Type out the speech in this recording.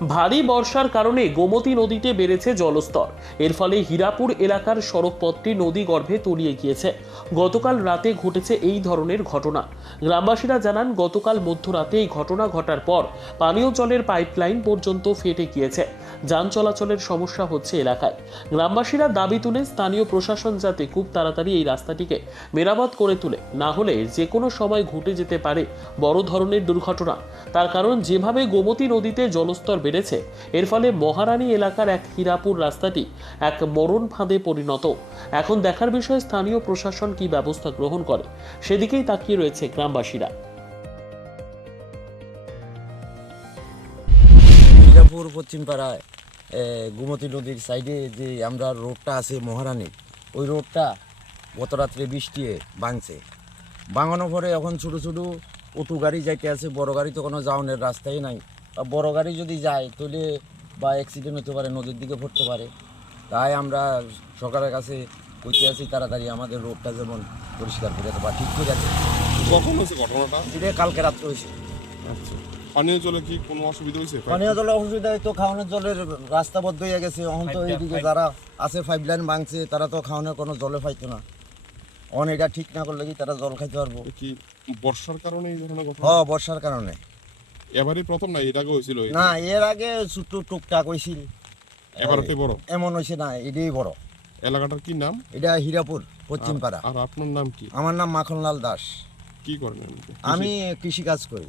ভারী বর্ষার কারণে গোমতী নদীতে বেড়েছে জলস্তর। এর ফলে হীরাপুর এলাকার সড়কপথটি নদী গর্ভে তলিয়ে গিয়েছে। গতকাল রাতে ঘটেছে এই ধরনের ঘটনা। গ্রামবাসীরা জানান, গতকাল মধ্যরাতে এই ঘটনা ঘটার পর পানীয় জলের পাইপলাইন পর্যন্ত ফেটে গিয়েছে। যান চলাচলের সমস্যা হচ্ছে এলাকায়। গ্রামবাসীরা দাবি তুলে স্থানীয় প্রশাসন যাতে খুব তাড়াতাড়ি এই রাস্তাটিকে মেরামত করে তুলে, না হলে যে কোনো সময় ঘটে যেতে পারে বড় ধরনের দুর্ঘটনা। তার কারণ, যেভাবে গোমতী নদীতে জলস্তর বেড়েছে, এর ফলে মহারানী এলাকার এক হীরাপুর রাস্তাটি এক মরণ ফাঁদে পরিণত। এখন দেখার বিষয় স্থানীয় প্রশাসন কি ব্যবস্থা গ্রহণ করে, সেদিকেই তাকিয়ে রয়েছে গ্রামবাসীরা। মিরাপুর পশ্চিমপাড়ায় এ, গোমতী নদীর সাইডে যে আমরা রোডটা আছে মহারানী ওই রোডটা গত রাত্রে বৃষ্টি ভাঙছে। ভাঙানোর পরে এখন ছোটো ছোটো অটো গাড়ি যাইতে আছে বড় গাড়ি তো কোনো যাওয়ানোর রাস্তাই নাই। বড় গাড়ি যদি যায় তাহলে বা অ্যাক্সিডেন্ট হতে পারে নদীর দিকে পড়তে পারে। তাই আমরা সরকারের কাছে কইতে আছি তাড়াতাড়ি আমাদের রোডটা যেমন পরিষ্কার করে বা ঠিক করে আছে কখন হয়েছে ঘটনাটা? এটা কালকে রাত্রে হয়েছে। আচ্ছা। পানীয় জলে কি কোনো অসুবিধা হয়েছে পানীয় জলের অসুবিধা তো খাওয়ানোর জলের রাস্তা বদ্ধ হয়ে গেছে এখন তো এইদিকে যারা আছে পাইপ লাইন ভাঙছে তারা তো খাওয়ানোর কোনো জলে পাইতো না। অন এটা ঠিক না করলে কি তারা জল খাইতে পারব? কি বর্ষার কারণে এই ধরনের ঘটনা? হ বর্ষার কারণে। এবারই প্রথম না? এর আগে হয়েছিল না এর আগে ছোট্ট টুকটাক হয়েছিল এবারতে বড়? এমন হয়েছে না এটাই বড়। এলাকাটার কি নাম? এটা হীরাপুর পশ্চিমপাড়া। আর আপনার নাম কি? আমার নাম মাখনলাল দাস। কি করেন আমি কৃষি কাজ করি।